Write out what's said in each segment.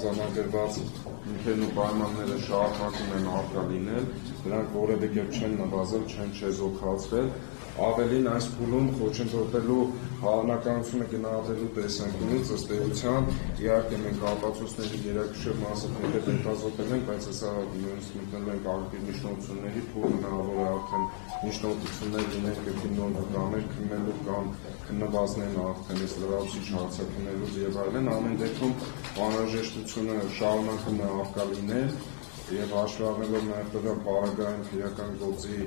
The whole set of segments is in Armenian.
արձանագրված նյութերն ու պայմանները շարունակում են առկա լինել, դրանք որևէ կերպ չեն նվազել, չեն չեզոքացվել, ավելին այս փուլում խոչընդոտելու հավանականությունը գնահատելու տեսանկյունից ըստ էության իհարկե մենք ապացույցների գերակշռ մասը թեպետ հետազոտել ենք, բայց հեսա նույնիսկ մտնել ենք ակտիվ միջնորդությունների փուլ, հնարավոր է արդեն միջնորդություններ լինեն կրկին նոր վկաներ քննելու կամ քննվածներն արդեն այս լրացուցիչ հարցաքննելուց եւ այլն, ամեն դեպքում անհրաժեշտությունը շարունակում է առկա լինել եւ հաշվի առնելով նաեւ տվյալ պարագային քրեական գործի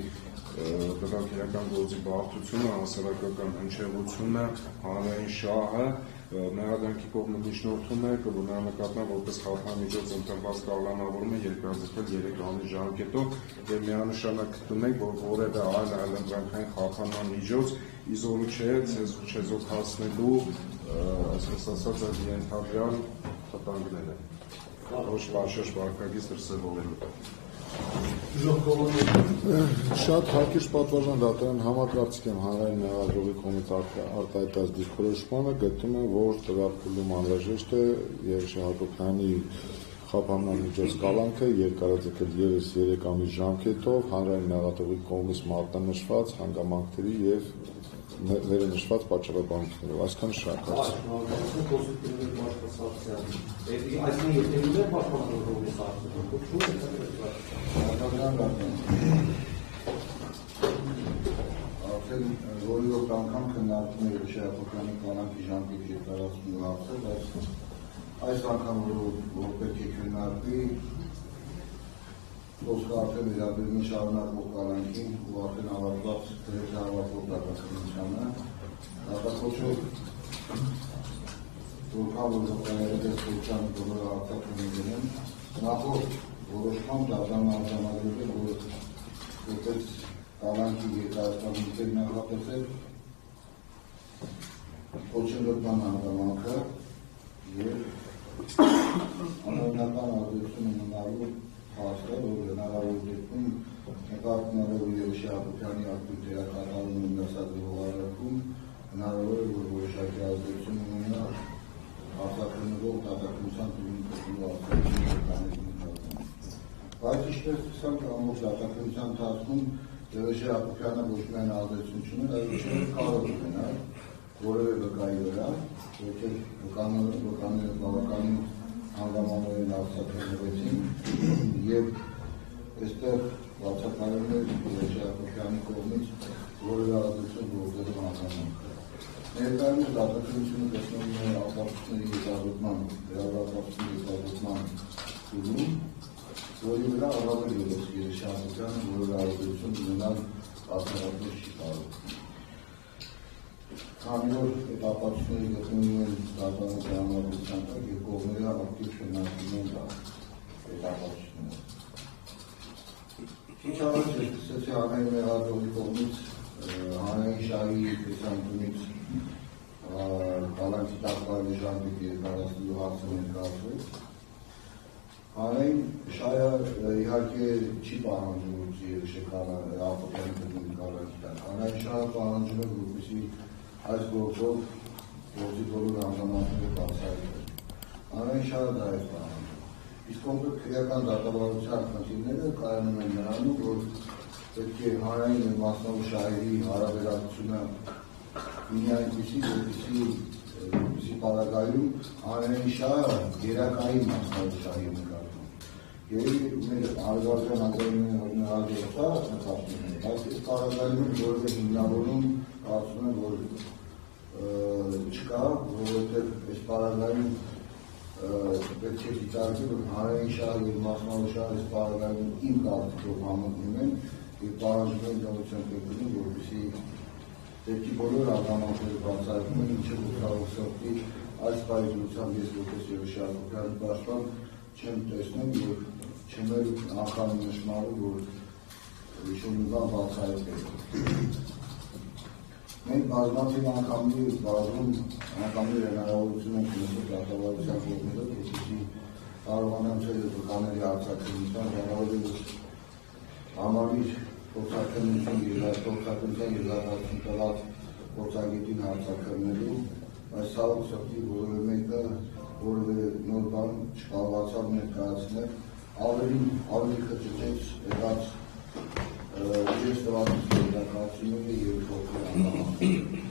բարդությունը, հասարակական հնչեղությունը, հանրային շահը, մեղադրանքի կողմը միջնորդում է, կբնա նկատմամբ որպես խափանմիջոց ընտրված կալանավորումը երկարաձգվել 3 ամիս ժամկետով եւ միանշանակ գտնում ենք, որ որևէ այլ ընտրանքային խափանման միջոց իզորու չէ չեզոքացնելու, այսպես ասած, այդ ենթադրյալ խտանգները, ոչ վարշաշ վարքագիծ դրսևորելու։ Շատ հակիրճ պատվարժան դատարան համակարգիչ եմ հանրային մեղադրողի կողմից արտահայտած դիրքորոշմանը գտնում եմ, որ տվյալ փուլում անհրաժեշտ է Երեշ Հակոբյանի խափանման միջոց կալանքը երկարաձգել ևս 3 ամիս ժամկետով հանրային մեղադրողի կողմից մատնանշված հանգամանքների եւ վերնշված պատճառաբանություններով, այսքան Արդեն որի անգամ քննարկում է Երեշ Հակոբյանի կալանքի ժամկետի երկարացնելու հարցը, բայց այս անգամ որ պետք է քննարկվի, խոսքը արդեն վերաբերում է շարունակվող կալանքին ու արդեն ավարտված գրեթե ավարտվող դատախազությանը, դատախոչով որքան որ վկայել է ստության բոլոր արտաքննություններն նախորդ որոշմամբ դատարանը արձանագրել է, որ որպես կալանքի երկարացման նախատեսել խոչընդոտման հանգամանքը եւ անօրինական ազդեցություն ունենալու փաստը, որ հնարավոր դեպքում նկատմամբ Երեշ Հակոբյանի ակտիվ դերակատարում ունեցածում հնարավոր է, որ որոշակի ազդեցություն ունենա արտաքննվող դատախազության տիրույթի ազդեցությունը։ Բայց ինչպես տեսանք ամբողջ դատախազության ընթացքում Երեշ Հակոբյանը ոչ միայն ազդեցություն չուներ, այլ չէր կարող ունենալ որևէ վկայի վրա, որտեղ վկաները բավականին հանգամանորեն արձանագրվեցին եւ այստեղ բացակայում է Երեշ Հակոբյանի կողմից որևէ ազդեցություն գործելու հանգամանքը։ Ներկայումս դատախազությունը տեսնում է ապացույցների հետազոտման, վերաբերական հետազոտման փուլում, որի վրա առավել ևս Երեշ Հակոբյանը որևէ ազդեցություն ունենալ հաստատել չի կարող։ Քանի որ այդ ապացույցները գտնվում են դատարանի տրամադրության տակ եւ կողմերը ակտիվ քննարկում են այդ ապացույցները։ Ինչ առաջ սկսեցի հանրային մեղադրողի կողմից հանրային շահի տեսանկյունից կալանքի տակավարի ժամկետի երկարացնելու հարցը ներկայացվեց։ Հանրային շահը իհարկե չի պահանջում, որ Երեշ Հակոբյանի կողմից կալանքի տակ։ Հանրային շահը պահանջում է, որպեսզի այս գործով գործի բոլոր հանգամանքները բացահայտվեն։ Հանրային շահը դա է պահանջում։ Իսկ կոնկրետ քրեական դատավարության խնդիրները կայանում են նրանում, որ պետք է հանրային եւ մասնավոր շահերի հարաբերակցությունը լինի այնպիսի, որպեսզի պարագայում հանրային շահը գերակային մասնավոր շահի նկատմամբ։ Երբ մեր արգարժան անդրայինները նկատվում են, բայց այս պարագայում որևէ հիմնավորում կարծում եմ, որ չկա, որովհետև այս պարագայում պետք է դիտարկել, որ հանրային շահը եւ մասնավոր շահը այս պարագայում իմ կարծիքով համընկնում են եւ պահանջում են դատության կրկնում, որպեսզի դեպքի բոլոր հանգամանքները բացահայտվում են, ինչը ուղղակի այս պայմանությամբ ես որպես Երեշ Հակոբյանի պաշտպան չեմ տեսնում եւ չեմ էլ անգամ նշмарու, որ շնորհիվ բացահայտել։ Մենք բազմաթիվ անգամներ բազում անգամներ հնարավորություն ենք ունեցել դատավարության կողմերով, որպեսզի կարողանան վկաների արձակագրության ժամանակ համալիր փորձաքննություն եւ այս փորձաքննության եզրակացություն տված փորձագետին արձակագրելու, բայց սա ուղղակի որևէ մեկը որևէ նոր բան չկարողացավ ներկայացնել, ավելի խճճեց եղած իրենց տվյալների ներկայացումը եւ փոխանցումը։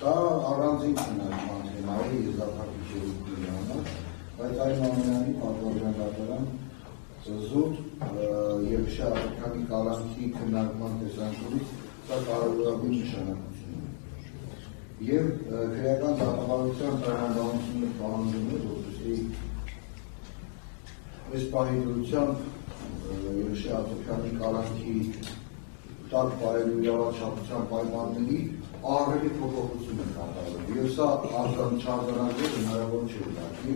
Դա առանձին քննարկման թեմա է եզրափակիչների համար, բայց այնուամենայնիվ պատվիրան դատարան զուտ եւ շահարկանի կալանքի քննարկման տեսանկյունից դա կարևորագույն նշանակություն ունի։ Եվ քրեական դատավարության տրամաբանությունը պահանջում է, որպեսզի այս պահի դրությամբ Երեշե Հակոբյանի կալանքի տակ պահելու իրավաչափության պայմանների ահռելի փոփոխություն է կատարվել։ Եվ սա չարժանացել հնարավոր չէ դարձի։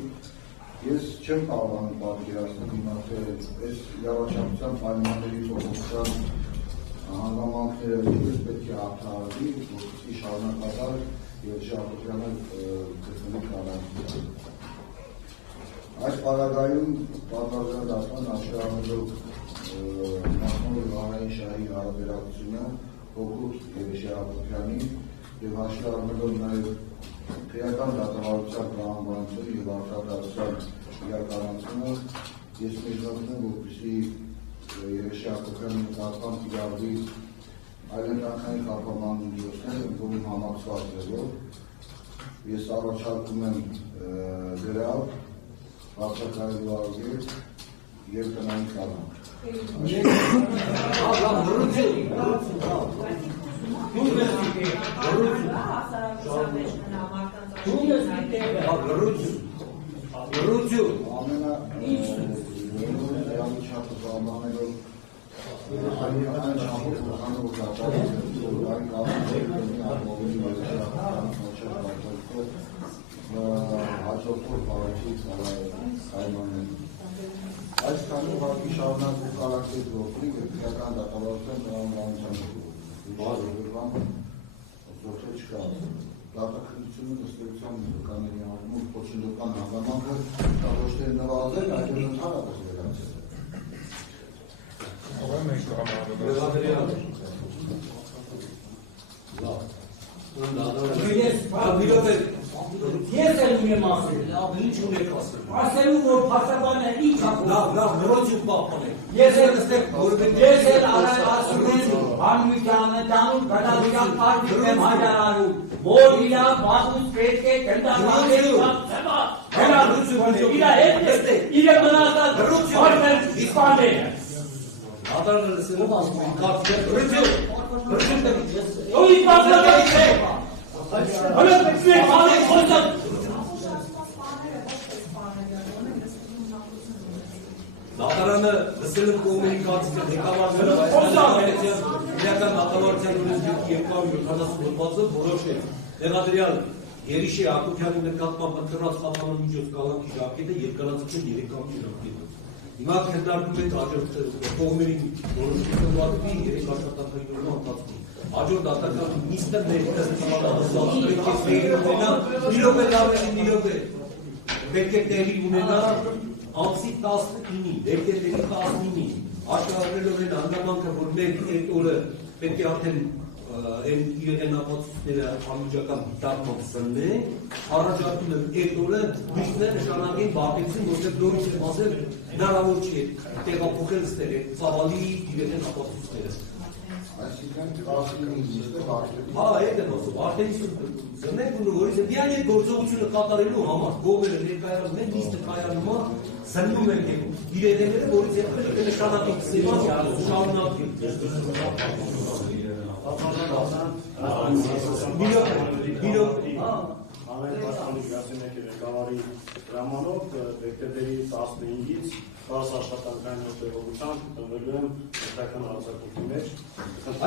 Ես չեմ կարողանում պատկերացնել հիմա թե այս իրավաչափության պայմանների փոփոխության հանգամանքները ևս պետք է հաղթահարվի, որպեսզի շարունակաբար Երեշե Հակոբյանը գտնվի կալանքի։ Այս պարագայում պատվիրան դատարան հաշվի առնելով նախնորդ հանրային շահի հարաբերակցությունը հօգուտ Երեշե Հակոբյանի եւ հաշվի առնելով նաեւ քրեական դատավարության տրամաբանությունը եւ արտադրության իրականացումը ես մեջբերում եմ որպեսզի Երեշե Հակոբյանի նկատմամբ կիրառվի այլընտրանքային կապահովման միջոցներ, որում համակցված եղող ես առաջարկում եմ գրավ բացակայելու արժեք եւ տնային կալանք։ Այս քանի ուղղակի շարունակվող կարակտեր գործի եւ քրեական դատավարության տրամաբանության բազովերման գործը չկա։ Դատախազությունը ըստերության նկարների առումով փոխանցական հանգամանքը դա ոչ թե նվազել, այլ ընդհանրապես վերացել։ Ես եմ ունեմ ասել, լավ, ինչ ունեք ասել։ Ասելու որ փաստաբանը ինչ ա։ Լավ, նորոջու պահպանեք։ Ես էլ ասում եմ Հանմիկյանը տանում գդալության պարտիվ եմ հայտարարում, որ իրա բախուց պետք է գնդականել ծավա։ Հնարություն իրա հետ է, իրը մնացած որտեղ իսպանել։ Ադարը լսելով ասում են կարծես ռեջո։ Ո՞ւի պատկերացեք։ Հələ մեկ հալի խոսա։ Դատարանը լսել եմ կոմունիկացիա ղեկավարները իրական դատավարության օրենսգիրքի 270 հոդվածը որոշել տեղադրյալ Երեշե Հակոբյանի նկատմամբ ընտրած խափանման միջոց կալանքի ժամկետը երկարացնել 3 ամիս ժամկետը։ Հիմա քննարկում ենք հաջորդ կողմերի որոշումը վատվի 3 աշխատանքային օրվա ընթացքում։ Հաջորդ դատական նիստը պետք է տեղի ունենա ամսի 19-ին, դեկտեմբերի 19-ին, աշխարհագրելով են հանգամանքը, որ մենք այդ օրը պետք է արդեն իրեն ապացույցները անմիջական դիտարկմամբ սննենք, առաջարկում եմ այդ օրը միշտներ նշանակեն բաղեցին, որտեղ դորից եմ ասել, հնարավոր չի տեղափոխել ստեղ այդ ծավալի իրեն ապացույցները։ Այսինքն 19-ը բարձր։ Հա, այդ եմ ասում, արդեն զնենք ու նորից է միայն այդ գործողությունը կատարելու համար կողմերը ներկայանում են, նիստը կայանում է, զննում են իրենները, որից հետո նշանակենք սեման Հանրային պաշտպանության ղեկավարի հրամանով դեկտեմբերի 15-ից 10 աշխատանքային օգտագործությամբ տնվելու եմ պետական հարցակցության մեջ։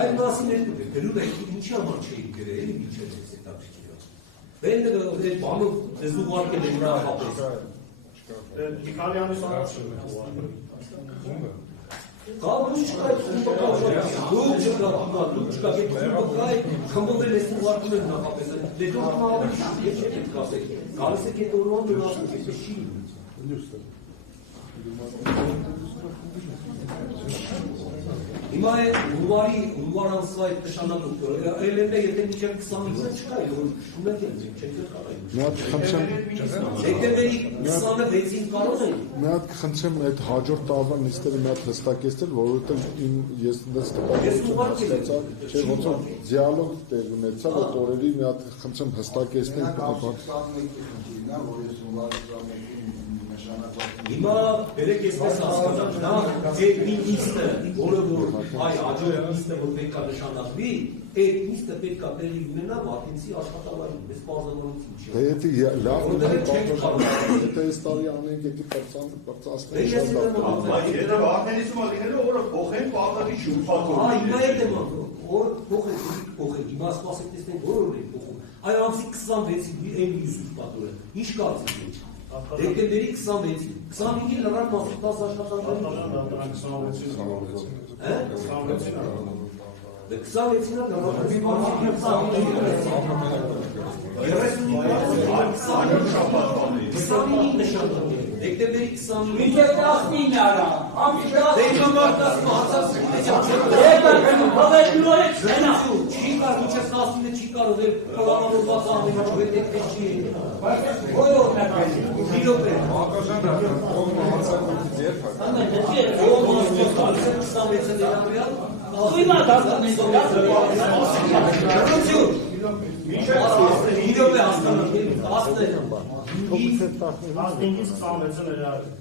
Այդ մասին էլ գրում եք, ինչի համար չէի գրել, ինչ է հետաքրքիր։ Բենը բանով դեզուղարկել են նախապես։ Իկանյանից առաջ Կալուչ կայ, լուչ կա, խմբովել ես ուղարկում եմ նախապես, դետո համավեր շուտ եչ եք կասեք, գալիս եք էտ օրվան դրասում եք, ես չի Հիմա է հունվար ամսվա այդ նշանակությունը, այլենდა եթե միջև 25-ը չկա, շուտ եք չեք կարող։ Մի հատ խնդրեմ, Դեկտեմբերի 26-ին կարող են։ մի հատ խնդրեմ այդ հաջորդ տարվա նիստերը մի հատ հստակեցնել, որովհետև ես դες չէ ոնց որ դիալոգ տեղ ունեցավ այդ օրերի մի հատ խնդրեմ հստակեցնել Հիմա բերեք այսպես հասկանալ, նա մի նիստը, որը որ այ աջորդ նիստը որ պետք է նշանակվի, այդ նիստը պետք է տեղի ունենա Մարտինցի աշխատավայրում, без բարձրացումից չի։ Դե եթե լավ եթե այս տարի անենք եկի պրծասները շատ լավ։ Եթե վարդենիցում լինելու օրը փոխեն պարտադի շուրջ։ Այ հիմա այդ եմ որ փոխեն, հիմա սպասեք տեսնենք որ օրն է փոխում։ Այ ամսի 26-ին այն ուսուր պատուրը, ինչ կարծիք եք։ Դեկտեմբերի 26-ին, 25-ին լրակ մասուտաս աշխատանքային։ 26-ին Դեկտեմբերի 29-ին Մինչև 19-ն արա Դեկտեմբերի 19-ին Չի կար, մինչև 19-ը չի կարող է պլանավորված ամենը պետք չի Իրոք է Իրոք է հասկանալ 15-ից 26-ը